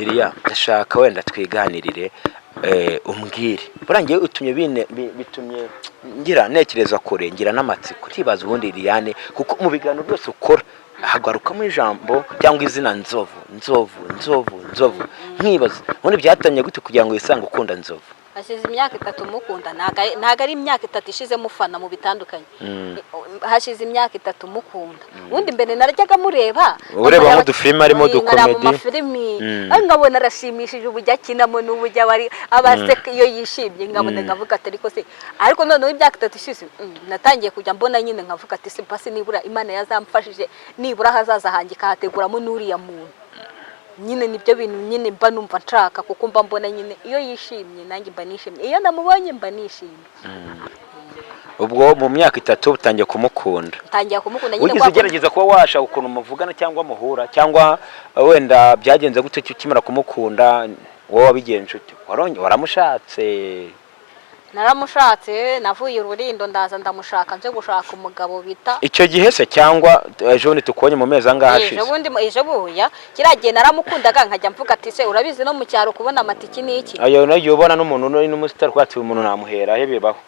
Iriya ndashaka wenda twiganirire umbwire burangiye utumye bitumye ngira nekereza kure ngira n'amatsiko tibaza ubundi Liliane kuko mu biganiro byose ukora hagarukamo ijambo cyangwa izina nzovu nkibaza ubundi byatangiye gute kugira ngo yisange ukunda nzovu hashize imyaka 3 mukunda ntago ari imyaka 3 ishize mufana mu bitandukanye hashize imyaka 3 mukunda ubundi mbere narajyaga mureba ureba mu dufilm arimo dukomedi nkabona arashimishije ubujya kinamo n'ubujya bari abaseka iyo yishimye nkabona ngavuga ati ariko se ariko none imyaka 3 ishize natangiye kujya mbona nyine nkavuga ati se pasi nibura Imana yazamfashije nibura hazaza hanjye kahateguramo n'uriya muntu nyine nibyo bintu nyine mba numva nshaka kuko mba mbona nyine iyo yishimye nanjye mba nishimye iyo namubonye mba nishimye ubwo mu myaka 3 utangiye kumukunda nyine ugize gerageza kuba washa ukuntu muvugana cyangwa muhura cyangwa wenda byagenze gute ukimara kumukunda wowe wabigenje ute waramushatse naramushatse navuye ururindo ndaza ndamushaka nje gushaka umugabo bita icyo gihe se cyangwa ejo ni tukonye mu mezi angahe ashize ejo buya kiragiye naramukundaga nkajya mvuga ati se urabizi no mu cyaro kubona amatiki niki ayo nayo ubona n'umuntu n'umustar kwati umuntu namuhera hebebaho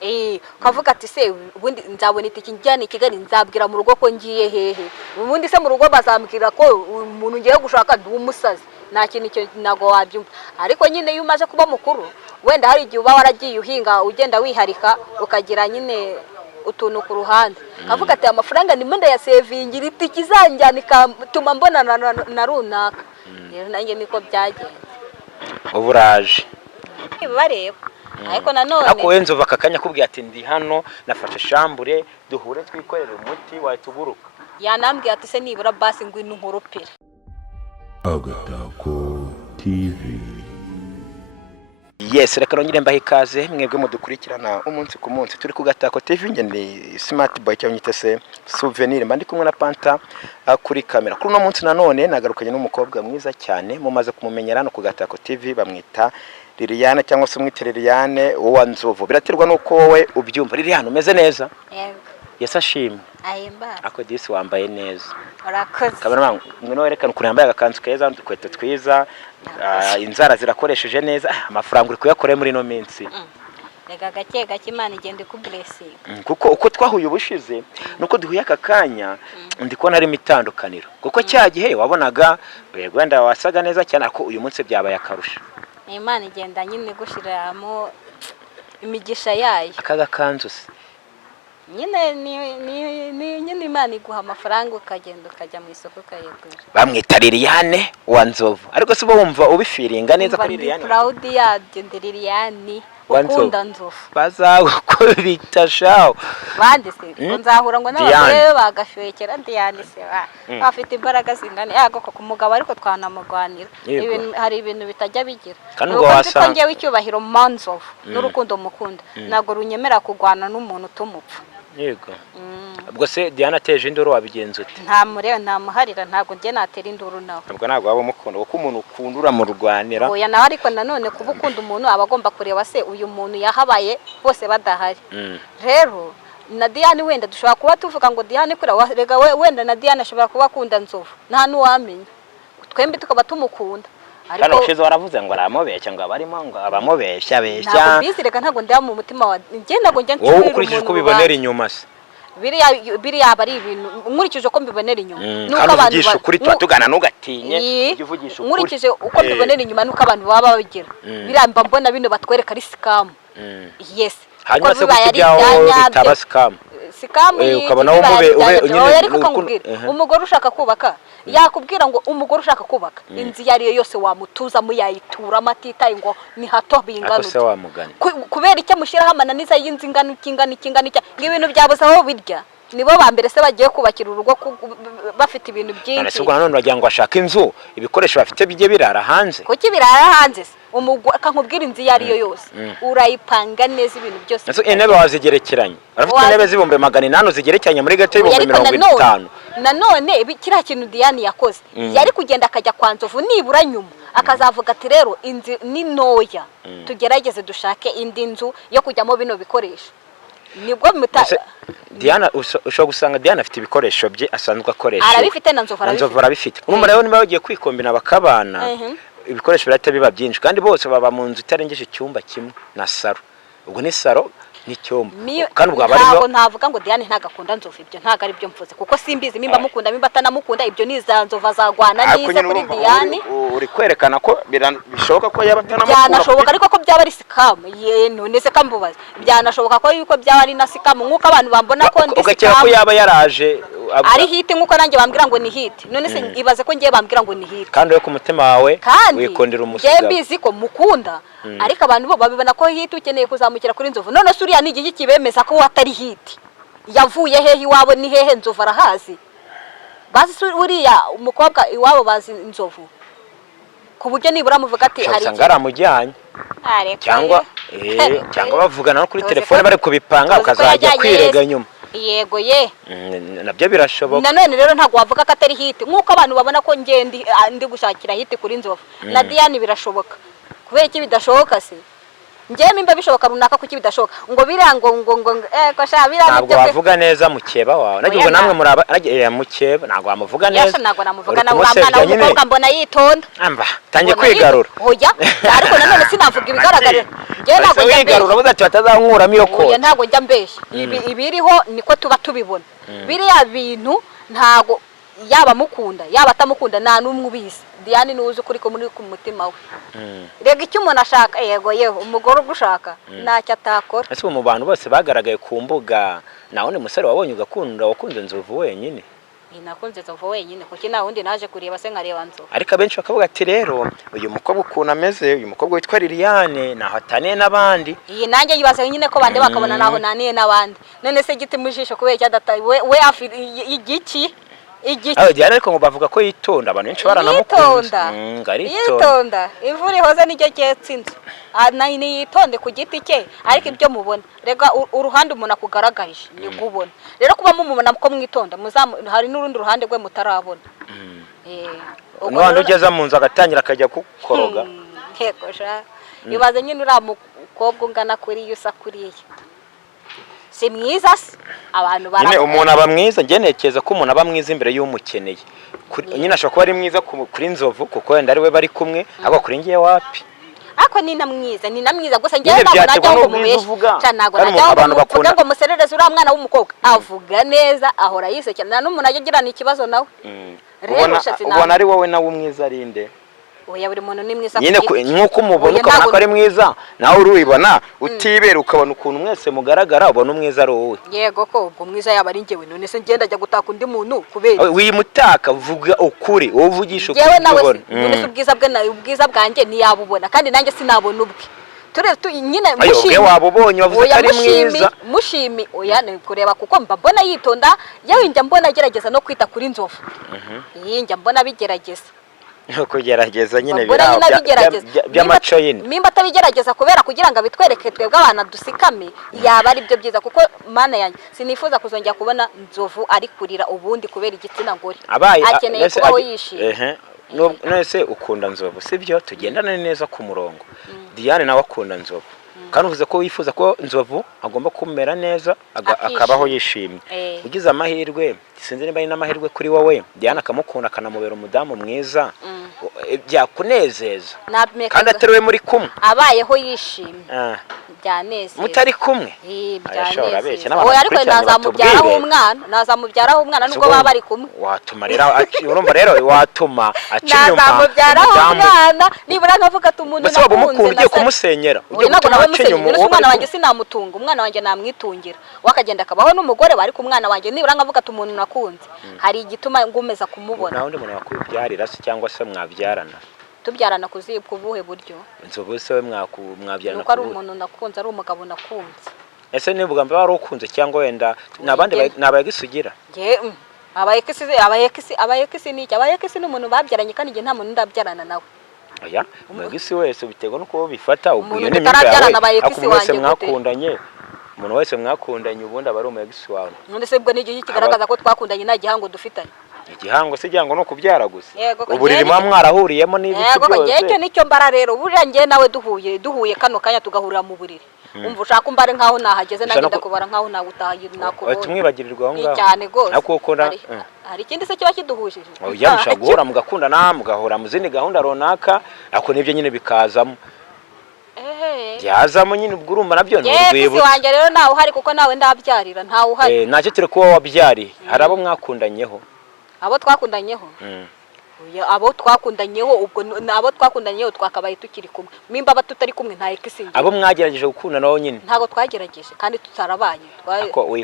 kavuga ati se ubundi nzabona itiki njyana Kigali nzabwira mu rugo ko ngiye hehe ubundi se mu rugo bazambwira ko umuntu ngiye gushaka ndi umusazi nta kintu cyo nago wabyumva ariko nyine iyo umaze kuba mukuru wenda hari igihe uba waragiye uhinga ugenda wiharika ukagira nyine utuntu ku ruhande kavuga ati amafaranga ndimo ndayasevingira itiki zanjyanika tuma mbona na runaka rero nanjye niko byagenze uburaje bareba ariko nanone ako wenzo akakanya kubwiye ati ndi hano nafashe shambure duhure twikorera umuti wahituguruka yanambwiye ati se nibura basi ngwino nkoropera Agatako TV. Yes, reka nongere mbahe ikaze mwebwe mudukurikirana umunsi ku munsi turi ku Gatako TV nge ni Smart Boy cyangwa nyitese Souvenir mandi kumwe na Panta kuri kamera. Kuri no munsi nanone nagarukanye n'umukobwa mwiza cyane mumaze kumumenyera no ku Gatako TV bamwita Liliane cyangwa se umwite Liliane wa Nzovu. Biraterwa nuko wowe ubyumva. Liliane umeze neza? Yego. Yesashimwe. Ayimba. Ako disi wambaye neza. Urakoze. Kamera mwe no werekana ukuntu yambaye agakanzu keza n'udukweto twiza. Inzara zirakoresheje neza amafaranga uri kuyakoreye muri no minsi. Rega gake Imana igende ku blessing. Kuko uko twahuye ubushize nuko duhuye akakanya ndiko nari mitandukaniro. Kuko cya gihe wabonaga wenda wasaga neza cyane ko uyu munsi byabaye akarusha. Imana igenda nyine gushiramo imigisha yayo. Akaga kanzu se. Nyine nyine Imana iguha amafaranga ukagenda ukajya mu isoko ukayegura. Bamwita Liliane wa Nzovu. Ariko se bo wumva ubifiringa neza kuri Liliane. Proud ya Liliane ukunda Nzovu. Bazagukubita shawo. Bande se nzahura ngo n'abagore bagashwekera Diane se bafite imbaraga zingana yago ko kumugabo ariko twanamugwanira. Hari ibintu bitajya bigira. Kanubwo wasanga ngewe icyubahiro Manzovu n'urukundo mukunda nago runyemera kugwana n'umuntu tumupfa. Yego. Ubwo se Diana ateje induru wabigenza ute? Nta muharira ntago ngiye natera induru nawe. Ubwo nago waba mukunda kuko umuntu ukundura mu rwanira. Oya nawe ariko nanone kuba ukunda umuntu abagomba kureba se uyu muntu yahabaye bose badahari. Rero na Diane wenda dushobora kuba tuvuga ngo Diane kura rega wenda na Diane ashobora kuba akunda Nzovu nta nuwamenya. Twembi tukaba tumukunda. Ariko ushize waravuze ngo aramobeshya ngo abarimo ngo abamobeshya besha. Ntabwo bizi reka ntago ndya mu mutima wa nge nago njya ncubira umuntu. Wowe ukurikije ko bibonera inyuma se. Biriya bari ibintu nkurikije uko mbibonera inyuma nuko abantu kuri tugana nugatinye uvugisha ukuri. Nkurikije uko mbibonera inyuma nuko abantu baba babigira. Biriya mba mbona bino batwereka ari scam. Yes. Hanyuma se kujyaho bitaba scam. Sikamu ukabona umugore ushaka kubaka yakubwira ngo umugore ushaka kubaka inzi yari yose wamutuza muyayitura amatitaye ngo ni hato bingano kubera icyo mushiraho amananiza y'inzi ingano kingana ngibintu byabuze aho birya nibo bambere se bagiye kubakira urugo bafite ibintu byinshi. Nase ubwo nanone bagira ngo ashaka inzu ibikoresho bafite bijye birara hanze. Kuki birara hanze se umugore akankubwira inzi yari yo yose urayipanga neza ibintu byose. Nase intebe wazigerekeranye. Arafite intebe zibombe 800 zigerekeranye muri gato y'ibombe 50. Nanone kiriya kintu Diane yakoze yari kugenda akajya kwa Nzovu nibura nyuma akazavuga ati rero inzi ni noya tugerageze dushake indi nzu yo kujyamo bino bikoresho. Nibwo Diana ushobora gusanga Diana afite ibikoresho bye asanzwe akoresha. Arabifite na Nzovu arabifite. Urumva rero niba bagiye kwikombina bakabana ibikoresho birahita biba byinshi kandi bose baba mu nzu itarengeje icyumba kimwe na saro. Ubwo ni saro n'icyumba kandi ubwo ntabwo navuga ngo Diane ntagakunda Nzovu, ibyo ntago ari byo mvuze kuko simbizi nimba mukunda nimba atanamukunda, ibyo ni za Nzovu azagwana niza kuri Diane. Uri kwerekana ko bishoboka ko yaba atanamukunda, byanashoboka ariko ko byaba ari sikamu none se kambubaza, byanashoboka ko yuko byaba ari na sikamu nk'uko abantu bambona ko ndi sikamu ko yaba yaraje ari hiti nk'uko nanjye bambwira ngo ni hiti. None se ibaze ko ngiye bambwira ngo ni hiti kandi we ku mutima wawe wikondera umusiga. Ngiye mbizi ko mukunda ariko abantu bo babibona ko hiti ukeneye kuzamukira kuri Nzovu. None se uriya ni igiki kibemeza ko watari hiti? Yavuye hehe iwabo ni hehe? Nzovu arahazi bazi uriya umukobwa iwabo bazi Nzovu ku buryo nibura muvuga ati hari ngaramujyanye cyangwa bavugana no kuri telefone bari kubipanga ukazajya kwirega nyuma. Yego ye nabyo birashoboka. Nanone rero ntago wavuga ko atari hiti nk'uko abantu babona ko ndi gushakira hiti kuri Nzovu na Diane birashoboka. Kubera iki bidashoboka se? Njyewe mimba bishoboka runaka kuki bidashoboka ngo birango ko sha birango ntabwo wavuga neza mukeba wawe nagiye namwe muraba mukeba ntabwo wamuvuga neza. Yasha ntabwo namuvuga na mwana w'umukobwa mbona yitonda amba tangiye kwigarura. Oya ariko nanone sinavuga ibigaragarira. Njyewe ntabwo njya kwigarura urabuze ati batazankuramo iyo ko. Oya ntabwo njya mbeshya ibiriho niko tuba tubibona. Biriya bintu ntabwo yaba mukunda yaba atamukunda nta numwe ubizi. Diane nuzi ukuri ko muri ku mutima we. Rega icyo umuntu ashaka yego yeho umugore ugushaka ntacyo atakora. Ese mu bantu bose bagaragaye ku mbuga naho ni musore wabonye ugakunda wakunze Nzovu wenyine? Nakunze Nzovu wenyine kuko nta wundi naje kureba se nkareba Nzovu. Ariko abenshi bakavuga ati rero uyu mukobwa ukuntu ameze uyu mukobwa witwa Liliane naho ataniye n'abandi. Iyi nanjye yibaza nyine ko bande bakabona naho naniye n'abandi. None se giti mujisho kubera cyadataye we afi igiki Diane ariko ngo bavuga ko yitonda abantu benshi baranamukunze. Yitonda imvura ihoze nicyo cyetsinze ni yitonde ku giti cye ariko ibyo mubona rega uruhande umuntu akugaragarije ni gubona rero kuba mumubona ko mwitonda hari n'urundi ruhande rwe mutarabona. N'uwandi ugeza mu nzu agatangira akajya kukoroga. Kekosha ibaze nyine uriya mukobwa ungana kuri iyo usa kuriya si mwiza se abantu nyine umuntu aba mwiza njye nekeza ko umuntu aba mwiza imbere y'umukeneye nyine ashobora kuba ari mwiza kuri Nzovu kuko wenda ari we bari kumwe abo kuri ngiye wapi ako ni na mwiza gusa njye ntabwo najya ngo mubeshe ntabwo najya ngo mvuga ngo muserereze uriya mwana w'umukobwa avuga neza ahora yisekera n'umuntu ajya agirana ikibazo nawe. Ubona ari wowe nawe umwiza arinde oya buri muntu ni mwiza nyine nkuko umubona ukabona ko ari mwiza nawe urubibona utibera ukabona ukuntu mwese mugaragara ubona umwiza ari wowe. Yego ko ubwo mwiza yaba ari njyewe none se ngenda ajya gutaka undi muntu kubera wimutaka vuga ukuri wowe uvugisha ukuri. Yewe nawe none ubwiza bwe nawe ubwiza bwanjye ntiyabubona kandi nanjye sinabona ubwe turere nyine mushimi wabo ubonye wavuze ari mwiza mushimi oya ni kureba kuko mbona yitonda yewe njya mbona agerageza no kwita kuri Nzovu. Njya mbona bigerageza kugerageza nyine by'amaco yine mimba atabigerageza kubera kugira ngo abitwereke twebwe abana dusikame yaba ari byo byiza kuko mana yanjye sinifuza kuzongera kubona Nzovu ari kurira ubundi kubera igitsina gore akeneye kubaho yishimye. Nese ukunda Nzovu sibyo tugendana neza ku murongo. Diane nawe akunda Nzovu kandi uvuze ko wifuza ko Nzovu agomba kumera neza akabaho yishimye. Ugize amahirwe sinzi niba ari n'amahirwe kuri wowe Diane akamukunda akanamubera umudamu mwiza byakunezeza kandi ateruwe muri kumwe abayeho yishimye byaneze mutari kumwe. Byaneze ariko nazamubyaraho umwana nubwo baba bari kumwe. Watuma rero urumva rero watuma acinyuma nazamubyaraho umwana nibura nkavuga ati umuntu nakunze ugiye kumusenyera ugiye gutuma acinyuma umwana wanjye sinamutunga umwana wanjye namwitungira wakagenda akabaho n'umugore bari ku mwana wanjye nibura nkavuga ati umuntu nakunze hari igituma ngumeza kumubona. Naho ndi umuntu wakubyarira se cyangwa se mwabyarana tubyarana kubuhe buryo Nzovu se we mwabyarana nuko ari umuntu nakunze ari umugabo nakunze. Ese nivuga mbe wari ukunze cyangwa wenda nabandi nabayegisugira abayekisi ni iki? Abayekisi ni umuntu babyaranye kandi nge nta muntu ndabyarana nawe. Oya umugisi wese biterwa nuko bifata ubwiye n'imibare yawe mwakundanye umuntu wese mwakundanye ubundi aba ari umugisi wawe. None se bwo n'igi kigaragaza ko twakundanye nta gihango dufitanye. Igihango se gihango no kubyara gusa uburiri mwa mwarahuriyemo n'ibiki byose. Yego nicyo mbara rero buriya nge nawe duhuye kano kanya tugahurira mu buriri umva ushaka umbare nkaho nahageze nanjye ndakubara nkaho nawe utahagira nakubonye tumwibagirirwa aho ngaho cyane gose ariko ukora hari ikindi se kiba kiduhujije oya mushaka guhora mugakundana mugahora mu zindi gahunda runaka ako nibyo nyine bikazamo yazamo nyine ubwo urumva nabyo ni urwibutso wanjye rero nawe uhari kuko nawe ndabyarira ntawe uhari ntacyo turi kuba wabyariye hari abo mwakundanyeho abo twakundanyeho abo twakundanyeho ubwo abo twakundanyeho twakabaye tukiri kumwe mimba aba tutari kumwe nta ekisingi abo mwagerageje gukundana naho nyine ntago twagerageje kandi tutarabanye ako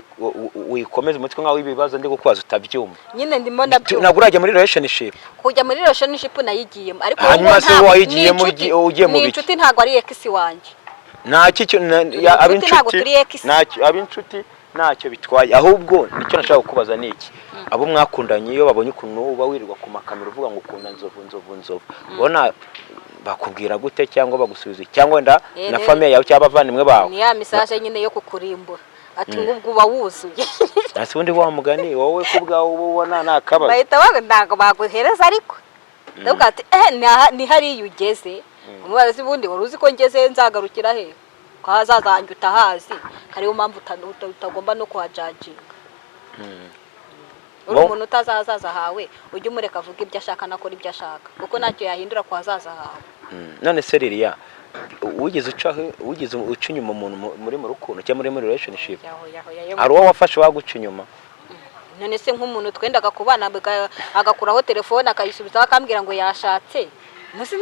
wikomeza umutwe nkaho ibibazo ndi gukwaza utabyumva nyine ndimo ndabyumva ntabwo urajya muri relationship kujya muri relationship nayigiyemo ariko hanyuma se wayigiyemo ugiye mu biki inshuti ntago ari ekisi wanje ntacyo ab'inshuti ntacyo bitwaye ahubwo nicyo nashaka kukubaza ni iki abo mwakundanye iyo babonye ukuntu uba wirirwa ku makamera uvuga ngo ukunda nzovu ubona bakubwira gute cyangwa bagusubiza cyangwa wenda na famille yawe cyangwa abavandimwe bawe ni ya message nyine yo kukurimbura ati ngubwo uba wuzuye ase undi wa mugani wowe kubwawe ubona nakabazo bahita ntago baguhereza ariko ndavuga ati ni hari ugeze umubazi bundi wari uzi ko ngeze nzagarukira he ko hazaza hanjye utahazi kariyo mpamvu utagomba no kuhajajinga umuntu utazazaza hawe ujye umureka avuga ibyo ashaka nakora ibyo ashaka kuko ntacyo yahindura ku hazaza hawe none se Liliya wigeze uca inyuma umuntu muri mu rukundo cyangwa muri relationship hari uwo wafashe waguca inyuma none se nk'umuntu twendaga kubana agakuraho telefone akayisubizaho akambwira ngo yashatse nasi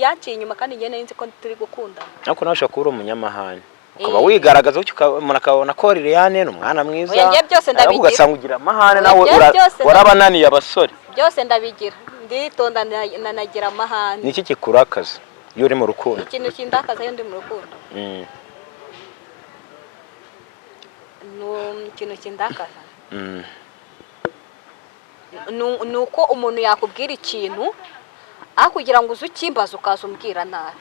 yaciye inyuma kandi njye nzi ko turi gukundana ariko nawe ushaka kuba umunyamahane ukaba wigaragaza umuntu akabona ko Liliane ni umwana mwiza ugasanga ugira amahane nawe warabananiye abasore byose ndabigira nditonda nanagira amahane ni iki kikurakaza iyo uri mu rukundo ikintu kindakaza iyo ndi mu rukundo ikintu kindakaza nuko umuntu yakubwira ikintu kugira ngo uze ukimbaza ukaza umbwira nabi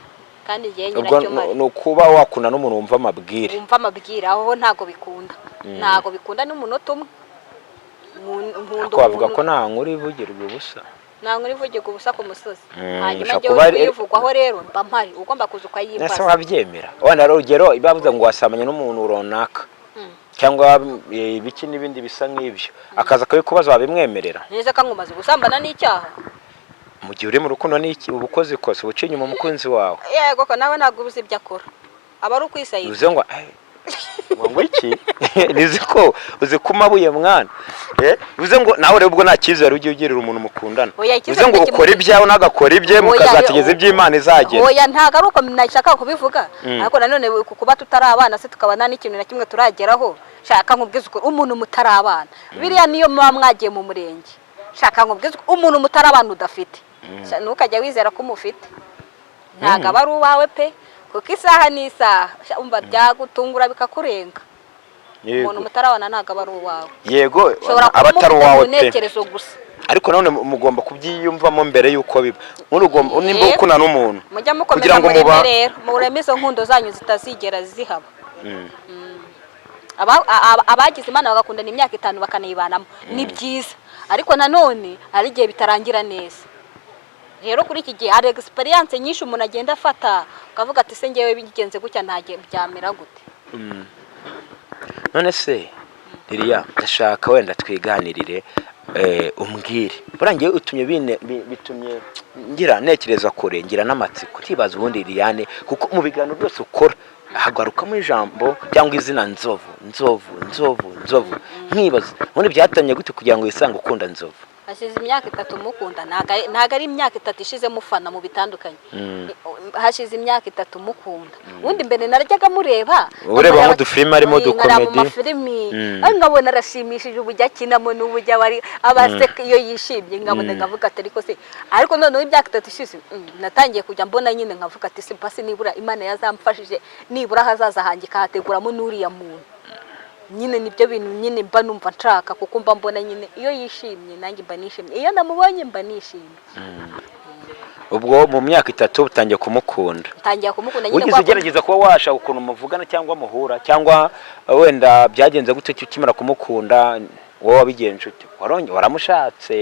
kandi njye nyiracyo mari no kuba wakunda n'umuntu wumva amabwire aho ntago bikunda n'umunota umwe nkunda bavuga ko nta nkuru ivugirwa ubusa ku musozi hanyuma njye bivugwaho rero mba mpari ugomba kuza ukayimbaza nase wabyemera wenda rugero ibavuze ngo wasamanye n'umuntu runaka cyangwa ibiki n'ibindi bisa nk'ibyo akaza akabikubaza wabimwemerera neza kangumaze gusambana n'icyaha mu gihe uri mu rukundo n'iki ubukozi kose ubuca inyuma umukunzi wawe yego ko nawe ntabwo ubuze ibyo akora aba ari ukwisayira uze ngo iki nizi ko uzi kumabuye mwana uze ngo nawe rero ubwo nta cyizere ujye ugirira umuntu mukundana uze ngo ukore ibyawe n'agakora ibye mukazategeza iby'Imana izagera oya ntago ari uko nashaka kubivuga ariko nanone kuba tutarabana se tukabana n'ikintu na kimwe turageraho shaka nkubwiza uko umuntu mutarabana biriya niyo muba mwagiye mu murenge shaka nkubwiza umuntu mutarabana udafite ntukajya wizera ko umufite ntago aba ari uwawe pe kuko isaha n'isaha umva byagutungura bikakurenga umuntu mutarabana ntago aba ari uwawe yego aba atari uwawe pe gusa ariko none mugomba kubyiyumvamo mbere yuko biba nimba ukuna n'umuntu mujya mukomeza mureme rero mureme izo nkundo zanyu zitazigera zihaba abagize Imana bagakundana imyaka 5 bakanayibanamo ni byiza ariko nanone ari igihe bitarangira neza rero kuri iki gihe ari experience nyinshi umuntu agenda afata ukavuga ati se ngewe bigenze gutya ntagiye byamera gute none se Liliya ndashaka wenda twiganirire umbwire burangiye utumye bitumye ngira nekereza kure ngira n'amatsiko tibaza ubundi Liliane kuko mu biganiro byose ukora hagarukamo ijambo cyangwa izina nzovu nkibaza ubundi byatamye gute kugira ngo yisange ukunda nzovu hashize imyaka 3 mukunda ntago ari imyaka 3 ishize mufana mu bitandukanye hashize imyaka 3 mukunda ubundi mbere narajyaga mureba ureba mu dufilm arimo dukomedi ngabona arashimishije ubujya akinamo n'ubujya bari abaseka iyo yishimye ngabona ngavuga ati ariko noneho imyaka 3 ishize natangiye kujya mbona nyine nkavuga ati simpasi nibura Imana yazamfashije nibura hazaza hanjye kahateguramo n'uriya muntu nyine nibyo bintu nyine mba numva nshaka kuko mba mbona nyine iyo yishimye nanjye mba nishimye iyo namubonye mba nishimye ubwo mu myaka 3 utangiye kumukunda nyine ugize ugerageza kuba washaka ukuntu muvugana cyangwa muhura cyangwa wenda byagenze gute ukimara kumukunda wowe wabigenje ute waramushatse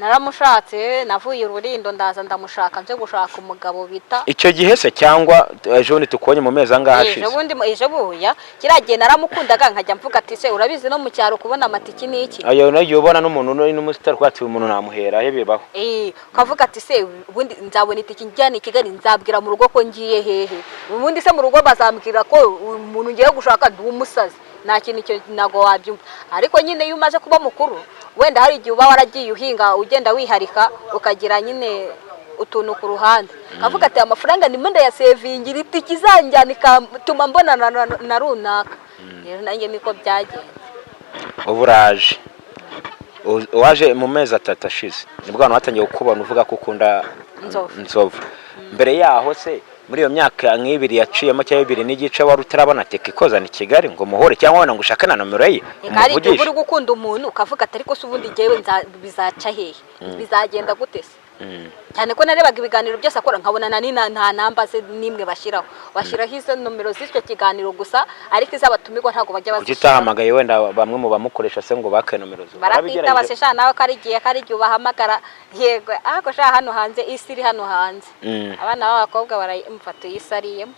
naramushatse navuye ururindo ndaza ndamushaka nje gushaka umugabo bita icyo gihe se cyangwa ejo bundi tukubonye mu mezi angahe ashize? ejo buya kiragiye naramukundaga nkajya mvuga ati se urabizi no mu cyaro kubona amatiki n'iki ayo nayo ubona n'umuntu n'umusitari kwati umuntu namuhera he bibaho ukavuga ati se ubundi nzabona itiki njyana i Kigali nzabwira mu rugo ko ngiye hehe ubundi se mu rugo bazambwira ko umuntu ngiye gushaka ndi umusazi nta kintu icyo nago wabyumva ariko nyine iyo umaze kuba mukuru wenda hari igihe uba waragiye uhinga ugenda wiharika ukagira nyine utuntu ku ruhande kavuga ati amafaranga ndimo ndayasevingira itiki izanjyana ikatuma mbona na runaka rero nanjye niko byagenze. uburaje waje mu mezi 3 ashize nibwo abantu batangiye kukubona uvuga ko ukunda inzovu. Mbere yaho se muri iyo myaka nk'ibiri yaciyemo cyangwa 2 n'igice wari utarabona teke kozana i Kigali ngo muhore cyangwa wona ngo ushake na nomero ye umuvugisha uri gukunda umuntu ukavuga ati ariko se ubundi ngewe bizaca hehe bizagenda gute se cyane ko narebaga ibiganiro byose akora nkabona nta namba ze nimwe bashyiraho izo nomero z'icyo kiganiro gusa ariko izabatumirwa ntago bajya bazishyira. Utahamagaye wenda bamwe mu bamukoresha se ngo bake nomero zo barabita basesha nawe karigiye ubahamagara yego ariko sha hano hanze isi iri hano hanze abana b'abakobwa baramufata yisariyemo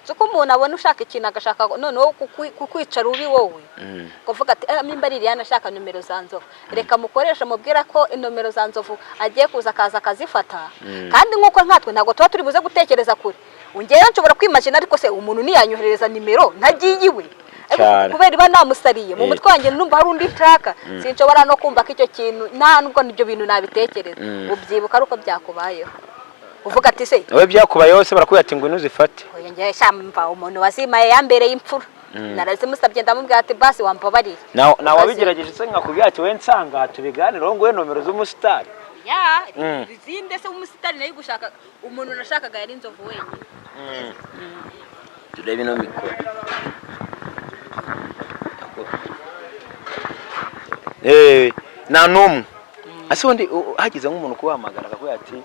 suko umuntu abona ushaka ikintu agashaka noneho kukwicara uri wowe kuvuga ati mimba riri yanashaka nomero za Nzovu reka mukoresha mubwira ko inomero za Nzovu agiye kuza kaza akazifata kandi nkuko nkatwe ntago tuba turi buze gutekereza kure ungera nshobora kwimagina ariko se umuntu niyanyohereza nimero ntagiyiwe kubera iba namusariye mu mutwe wanjye numva hari undi traka sinshobora no kumva ko icyo kintu nta nubwo nibyo bintu nabitekereza ubyibuka ari uko byakubayeho uvuga ati se wowe byakubaye yose barakubwira ati ngwino uzifate ngiye shamba umuntu wazimaye yambereye imfura narazimusabye ndamubwira ati basi wambabariye na wabigerageje se nkakubwira ati we nsanga tubiganiraho ngo we nomero z'umusitari izinde se umusitari nayo gushaka umuntu nashakaga yari Nzovu wenyine turebe no mikoro na numwe ase wundi hagize nk'umuntu kubahamagara akakubwira ati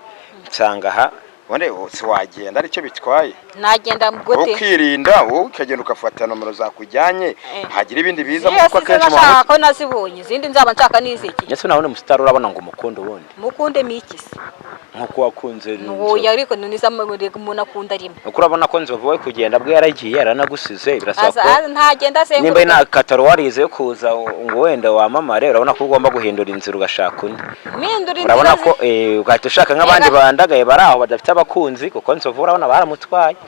nsanga aha wone si wagenda aricyo bitwaye nagenda gute ukirinda wowe ukagenda ukafata nomero zakujyanye hagira ibindi biza muko akenshi mu ko nazibonye izindi nzaba nshaka niziki nyese nabone musitari urabona ngo mukunde wundi mukunde mikisi nkuko wakunze n'uwo ariko nuniza umuntu akunda rimwe uko urabona ko Nzovu we kugenda bwe yaragiye yaranagusize birasaba ko ntagenda se nimba ina kataro warize yo kuza ngo wenda wamamare urabona ko ugomba guhindura inzira ugashaka undi urabona ko ugahita ushaka nk'abandi bandagaye baraho badafite abakunzi kuko Nzovu urabona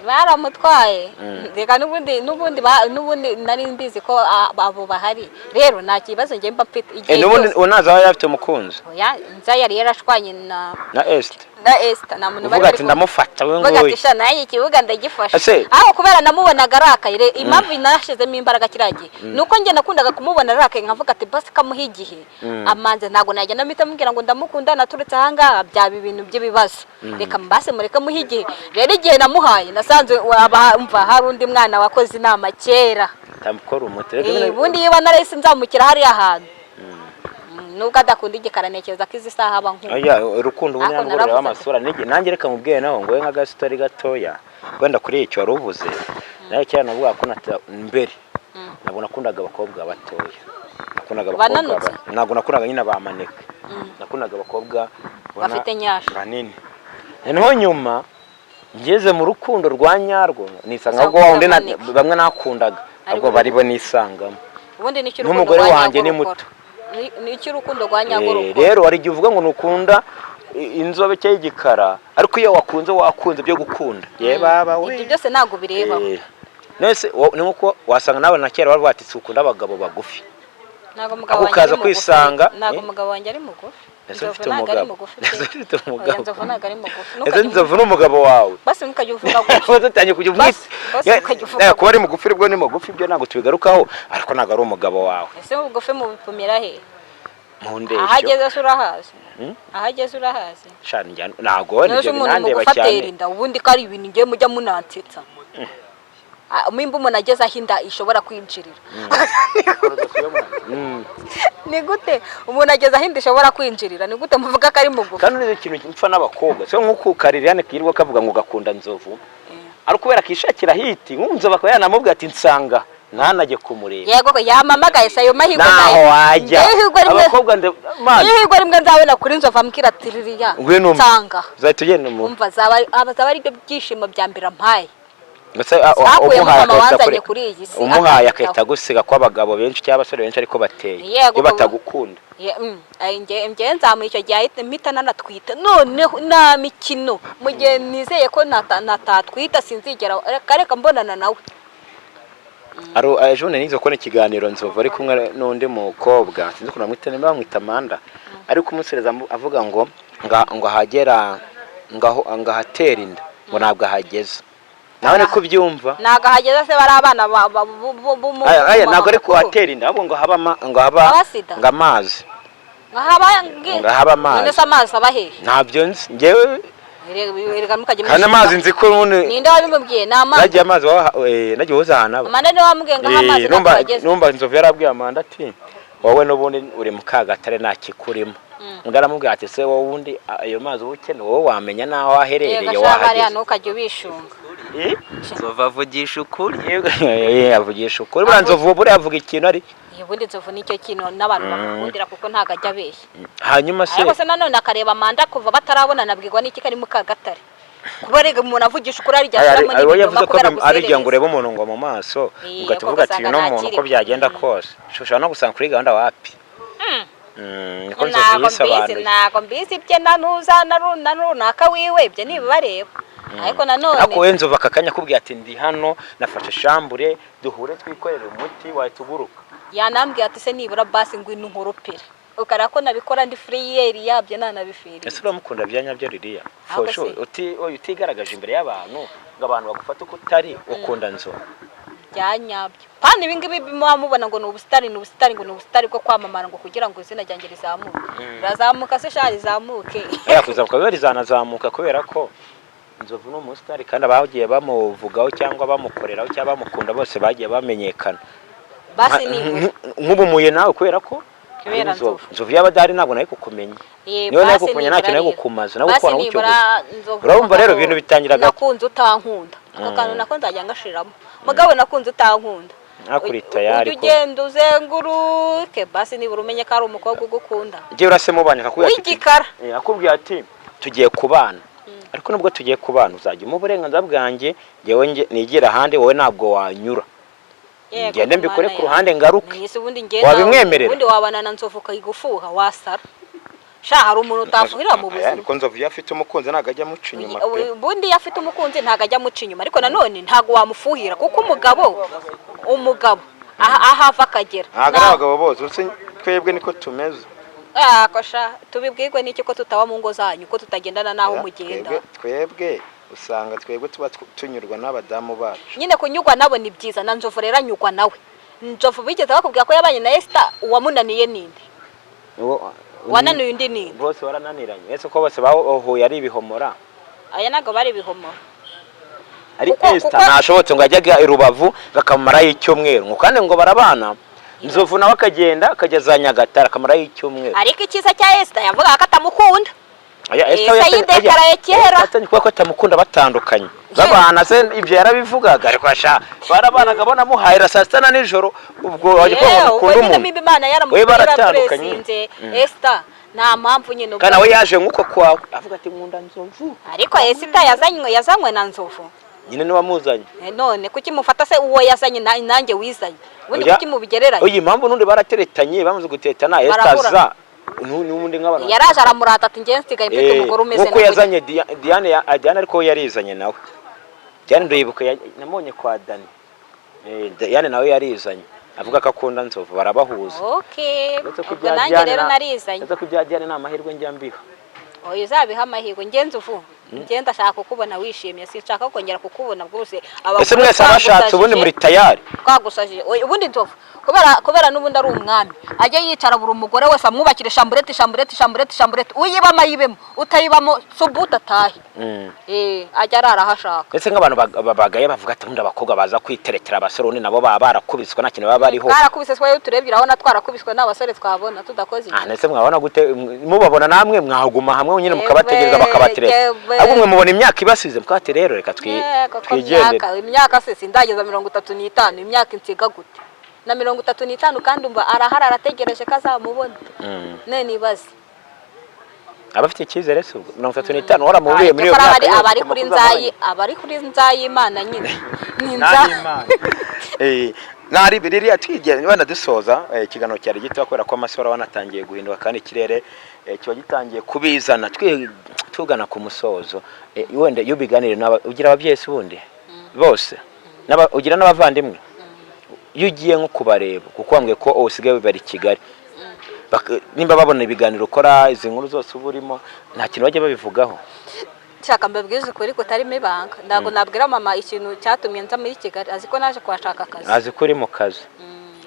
baramutwaye reka n'ubundi nari mbizi ko abo bahari rero nta kibazo nge mba mfite igihe n'ubundi unaza aho yafite umukunzi nza yari yarashwanye na Esther na muntu bari ati ndamufata we ngo bagatishana naye ikibuga ndagifasha aho kubera namubonaga arakaye impamvu nashizemo imbaraga kiragiye nuko nge nakundaga kumubona arakaye nkavuga ati basi kamuhigihe amanze ntago najya namita mubwira ngo ndamukunda naturetse ahanga byaba ibintu by'ibibazo reka mbase mureke muhigihe rero igihe namuhaye nasanze abamva hari undi mwana wakoze inama kera tamukora umutere ubundi yiba narese nzamukira hari ahantu nubwo adakunda igikara nekereza ko izi saha aba nk'uko urukundo ubunyangurira w'amasura nanjye reka mubwiye naho ngo we nk'agasitari gatoya wenda kuri icyo wari uvuze nayo cyane navuga ko mbere ntabwo nakundaga abakobwa batoya ntabwo nakundaga nyine abamaneka nakundaga abakobwa bafite nyasha banini noneho nyuma ngeze mu rukundo rwa nyarwo nisanga ahubwo wa wundi bamwe nakundaga ahubwo bari bo nisangamo n'umugore wanjye ni muto n'icyo urukundo rwa nyagoro rero wari igihe uvuga ngo nukunda inzobe cyangwa igikara ariko iyo wakunze byo gukunda baba we ibyo byose ntago bireba nese ni nkuko wasanga nawe na kera bavuga ati ukunda abagabo bagufi ntago mugabo wanjye ukaza kwisanga ntago mugabo wanjye ari mugufi ufite umugabo ese Nzovu n'umugabo wawe basi mukajya uvuga ngo dutangiye kujya umwisi kuba ari mugufi bwo ni mugufi ibyo ntabwo tubigarukaho ariko ntabwo ari umugabo wawe ese mugufi mu bipumira he mu ndeshyo ahageze urahazi shani ntabwo nibyo binandeba cyane ubundi ko ari ibintu ngiye mujya munansetsa mwimba umuntu ageze aho inda ishobora kwinjirira ni gute umuntu ageze aho inda ishobora kwinjirira ni gute muvuga ko ari mugufi kandi ni ikintu mpfa n'abakobwa so nk'uko Kaririyane kirirwa kavuga ngo gakunda Nzovu ari kubera kishakira hiti nk'Nzovu akaba yanamubwira ati nsanga ntanajye kumureba. Yego ko yamamagaye se ayo mahirwe naho wajya abakobwa ihirwe rimwe nzabona kuri Nzova ambwira ati ririya nsanga uzahita ugenda mu umva zaba ari byo byishimo bya mbere mpaye. umuhaye akahita agusiga ko abagabo benshi cyangwa abasore benshi ariko bateye iyo batagukunda. Njye nzamuye icyo gihe mpita nanatwita noneho nta mikino mu gihe nizeye ko natatwita sinzigera reka mbonana nawe. Ejo bundi nizo kubona ikiganiro Nzova ari kumwe n'undi mukobwa sinzi ukuntu bamwita Amanda ariko umusereza avuga ngo ahagera ngahatera inda ngo ntabwo ahageze. nawe niko byumva ntago hageze se bari abana ntabwo ari kuhatera inda ahubwo ngo amazi ngahaba amazi none se amazi abahe ntabyo nzi ngewe kandi amazi nzi ko ninde wabimubwiye n'amazi nagiye amazi nagiye hoza hana Amanda ni wambwiye ngo amazi nageze numva Nzova yarabwiye Amanda ati wowe n'ubundi uri mu Kagatare nta kikurimo ngaramubwiye ati se wowe ubundi ayo mazi ubukene wowe wamenya naho waherereye wahageze ntukajye ubishunga Nzova avugisha ukuri avugisha ukuri buriya Nzova buriya avuga ikintu ari ubundi Nzova nicyo kintu n'abantu bakundira kuko ntago ajya abeshya. Hanyuma se ariko se nanone akareba Amanda kuva batarabona nabwirwa n'iki kari mu Kagatare kuba rega umuntu avugisha ukuri ari ryashyiramo n'ibintu kubera ko ari gihe ngo urebe umuntu ngo mu maso ugatuvuga ati uno muntu uko byagenda kose ushobora no gusanga kuri gahunda wapi. Niko Nzova yisobanuye ntago mbizi bye nanuza na runaka wiwe bye nibibareba ariko nanone ako Nzova akakanya kubwiye ati ndi hano nafashe shambure duhure twikorera umuti wahituguruka yanambwiye ati se nibura basi ngwino nkoropera ukara ko nabikora ndi friyeri yabye nanabifiri. Ese uramukunda byanyabyo ririya for sure utigaragaje imbere y'abantu ngo abantu bagufata uko utari ukunda Nzova byanyabyo kandi ibingibi bimubona ngo n'ubustari ngo n'ubustari bwo kwamamara ngo kugira ngo izina ryanjye rizamuke razamuka se shari zamuke kuzamuka biba rizanazamuka kubera ko Nzova no musitari kandi abagiye bamuvugaho cyangwa bamukoreraho cyangwa bamukunda bose bagiye bamenyekana basi ni nk'ubumuye nawe kubera ko Nzova yabadari ntabwo nayo kukumenya niyo nayo kukumenya ntacyo nayo kukumaza nawe ukora gutyo urumva rero ibintu bitangiraga nakunze utankunda akantu nako nzajya ngashiramo mugabo nakunze utankunda akurita yari ko ugenda uzenguruke basi nibura umenye ko ari umukobwa ugukunda igihe urasemo banya akubwira ati akubwira ati tugiye kubana ariko nubwo tugiye kubana uzajya mu burenganzira bwanjye ngewe nigira ahandi wowe ntabwo wanyura ngende mbikore ku ruhande ngaruke wabimwemerera ubundi wabana na Nzova ukayigufuha wasara sha hari umuntu utafuhira mu buzima ariko Nzova yafite umukunzi ntago ajya muca inyuma ubundi yafite umukunzi ntago ajya muca inyuma ariko nanone ntago wamufuhira kuko umugabo ahava akagera abagabo bose twebwe niko tumeze kosha tubibwirwe n'iki ko tutaba mu ngo zanyu ko tutagendana naho mugenda twebwe usanga twebwe tuba tunyurwa n'abadamu bacu nyine kunyurwa nabo ni byiza na Nzova rero anyurwa nawe Nzova bigeze bakubwira ko yabanye na Esther uwamunaniye ninde wananuye undi ninde bose barananiranye ese ko bose bahuye ari ibihomora aya nago bari ibihomora ari Esther ntashobotse ngo ajyaga i Rubavu bakamarayo icyumweru kandi ngo barabana Nzova nawe akagenda akageza Nyagatare akamarayo icyumweru ariko ikiza cya Esther yavuga ko atamukunda Esther yidekaraye kera kuko ko atamukunda batandukanye babana se ibyo yarabivugaga ariko asha barabanaga bona muhayira saa 6 nijoro ubwo wajye ko mukunda umuntu we baratandukanye Esther nta mpamvu nyine kana we yaje nkuko kwawe avuga ati nkunda Nzova ariko Esther yazanywe na Nzova nyine ni wamuzanye none kuki mufata se uwo yazanye nanjye wizanye ubundi kuki mubigereranye oyi impamvu nundi barateretanye bamaze gutetana Esther za n'ubundi nk'abantu yaraje aramurata ati ngiye nsigaye mfite umugore umeze nkuko yazanye Diane ariko yarizanye nawe Diane ndoyibuka namubonye kwa Dani Diane nawe yarizanye avuga ko akunda Nzova barabahuza ubwo nanjye rero narizanye ndetse ko bya Diane nta mahirwe njya mbiha oya uzabiha amahirwe Nzova ngenda ashaka kukubona wishimye sinshaka kongera kukubona bwose ese mwese abashatse ubundi muri tayari twagusajije ubundi Nzova kubera n'ubundi ari umwami ajye yicara buri umugore wese amwubakire shamburete uyiba amayibemo utayibamo subuta atahe ajya arara hashaka ese nk'abantu babagaye bavuga ati ubundi abakobwa baza kwiterekera abasore ubundi nabo baba barakubiswe nta kintu baba bariho barakubiswe twayo turebyiraho na twarakubiswe n'abasore twabona tudakoze ese mwabona gute mubabona namwe mwahuguma hamwe nyine mukabategereza bakabatereka ahubwo mwe mubona imyaka ibasize mukate rero reka twigendere. Imyaka se sindageza 35, imyaka insiga gute na 35 kandi umva arahara arategereje kazamubona. None ibaze abafite icyizere se 35 wara mubiye muri iyo myaka abari kuri nzayi Imana nyine nari biriri atwigene bana dusoza ikiganiro cyari gito kubera ko amasora wanatangiye guhinduka kandi ikirere kiba gitangiye kubizana tugana ku musozo. Wende yubiganire ugira ababyeyi bundi bose ugira n'abavandimwe yugiye nko kubareba kuko wambwe ko usigaye bibari Kigali nimba babona ibiganiro ukora izi nkuru zose uburimo nta kintu bajye babivugaho. Cyaka mbabwize ukuri ko tarimo ibanga ndago nabwira mama ikintu cyatumye nza muri Kigali aziko naje kwashaka akazi azi kuri mu kazi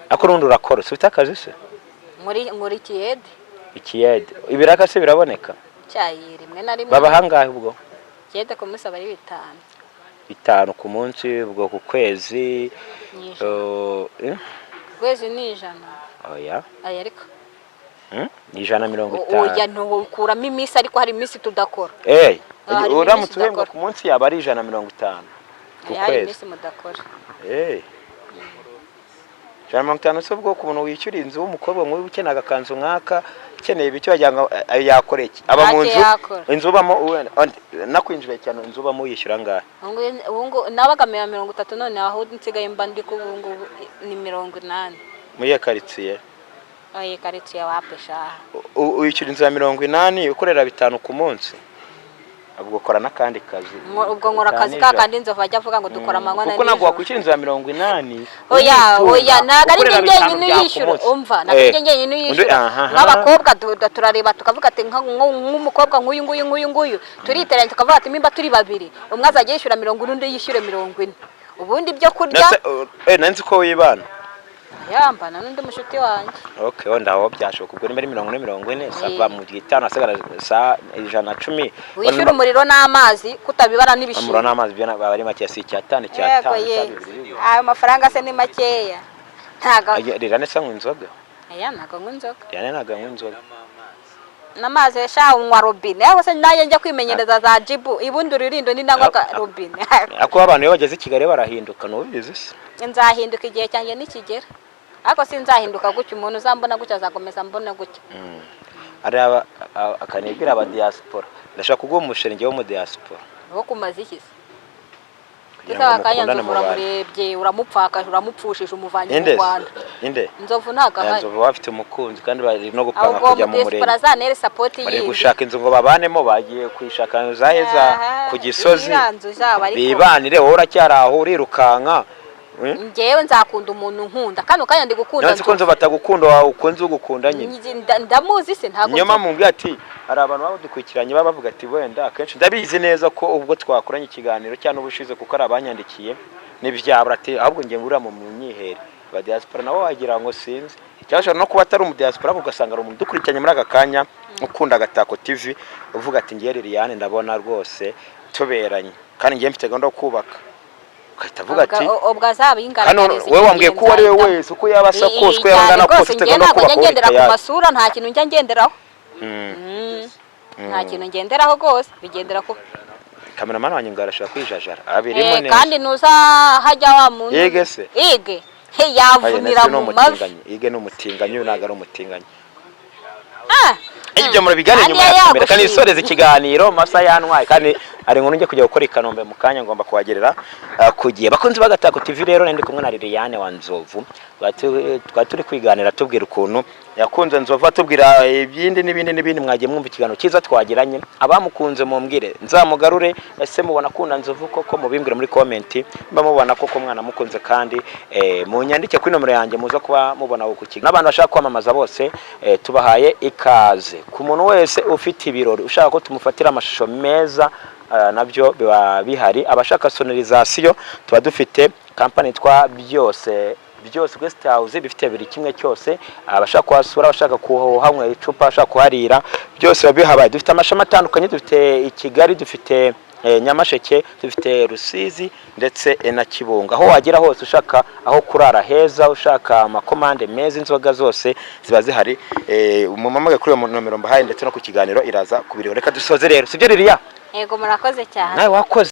ako rundi urakora ufite akazi se muri Kiyede ibiraka se biraboneka cyayi rimwe na rimwe baba hangahe ubwo Kiyede ko musaba ari 5 ku munsi ubwo ku kwezi kwezi ni 100 oya ariko ni 150 oya ntukuramo iminsi ariko hari iminsi tudakora uramutse uhembwa ku munsi yaba ari 150 ku kwezi iminsi mudakora 150 se ubwo ku muntu wishyura inzu w'umukobwa mwe ukeneye agakanzu nkaka ukeneye ibicyo yajyanga yakore iki aba mu nzu inzu bamo nakwinjira cyane inzu bamo yishyura ngahe ubungu nabaga 30 none aho nsigaye mba ndi ku bungu ni 80 muri karitsiye karitsiye wapesha uyishyura inzu ya 80 ukorera 5 ku munsi ubwo ukora nakandi kazi ubwo nkora akazi kakandi nzova ajya avuga ngo dukora amanywa na kuko nagwa wakwishyura inzu ya 80 oya naga ari njye yishyura umva naga njye yishyura nk'abakobwa turareba tukavuga ati nk'umukobwa nk'uyu turiteranya tukavuga ati mimba turi babiri umwe azajya yishyura 40 undi yishyure 40 ubundi byo kurya nanzi ko wibana yambana n'undi mushuti wanjye wenda aho byashoka ubwo nimba ari 40 sava mu gitano asagara sa 110 wishyura umuriro n'amazi kutabibara n'ibishimwe umuriro n'amazi byo bari make si cyatane ayo mafaranga se ni makeya ntaga rira nesa nk'inzoga ntago nk'inzoga ntago nk'inzoga n'amazi sha unywa robine aho se naye njya kwimenyereza za jibu ibundi uririndo ni nangwa robine ako abantu iyo bageze Kigali barahinduka nubizi se nzahinduka igihe cyanjye nikigera ako sinzahinduka gutyo umuntu uzambona gutyo azakomeza mbona gutyo ari akanibwira aba diaspora ndashaka kuguha umusherenge wo mu diaspora wo kumaza iki kugira ngo akanya murebye uramupfaka uramupfushije umuvanye mu Rwanda Nzovu ntagahari Nzovu bafite umukunzi kandi bari no gupanga kujya mu murenge diaspora zanere support yi bari gushaka inzu ngo babanemo bagiye kwishaka zaheza ku Gisozi bibanire wowe uracyari aho urirukanka ngewe nzakunda umuntu nkunda kano kanya ndi gukunda nzi ko nzo batagukunda ukunze ugukunda nyine ndamuzi se ntago nyuma mumbye ati hari abantu baba dukurikiranye baba bavuga ati wenda akenshi ndabizi neza ko ubwo twakoranye ikiganiro cyane ubushize kuko ari abanyandikiye n'ibyabura ati ahubwo ngiye ngura mu myihere ba diaspora nabo wagira ngo sinzi cyashobora no kuba atari diaspora ugasanga ari umuntu dukurikiranye muri aka kanya ukunda Gatako TV uvuga ati ngiye Liliane ndabona rwose tuberanye kandi ngiye mfite gahunda yo kubaka ukatavuga ati wewe wambwiye ko ari wewe wese uko yabasa kose ko yabangana kose tegano ko ngendera ku masura nta kintu njya ngenderaho nta kintu ngenderaho rwose bigendera ko cameraman wanyu ngarashaka kwijajara abirimo neza kandi nuza hajya wa muntu ige yavunira mu mavi ige n'umutinganyi naga ari umutinganyi ibyo muri bigane nyuma ya kandi isoreza ikiganiro masa yantwaye kandi ari nkuru nje kujya gukora ikanombe mu kanya ngomba kubagerera kugiye bakunzi bagatako TV rero ndi kumwe na Liliane wa Nzovu turi kwiganira tubwira ukuntu yakunze Nzovu atubwira ibindi mwagiye mwumva ikiganiro cyiza twagiranye abamukunze mumbwire nzamugarure ese mubona kunda Nzovu koko mubimbwire muri comment mba mubona koko mwana mukunze kandi mu nyandike kuri nomero yanjye muza kuba mubona ukukiga n'abantu bashaka kwamamaza bose tubahaye ikaze ku muntu wese ufite ibirori ushaka ko tumufatira amashusho meza nabyo biba bihari abashaka sonorisation tuba dufite company twa byose guest house bifite biri kimwe cyose abashaka kwasura abashaka kuhamwe icupa abashaka kuharira byose babihabaye dufite amashama atandukanye dufite ikigali dufite Nyamasheke dufite Rusizi ndetse na Kibunga aho wagira hose ushaka aho kurara heza ushaka amakomande meza inzoga zose ziba zihari umumamaga kuri iyo nomero mbahaye ndetse no ku kiganiro iraza kubireba reka dusoze rero sibyo Lilia yego murakoze cyane nawe wakoze.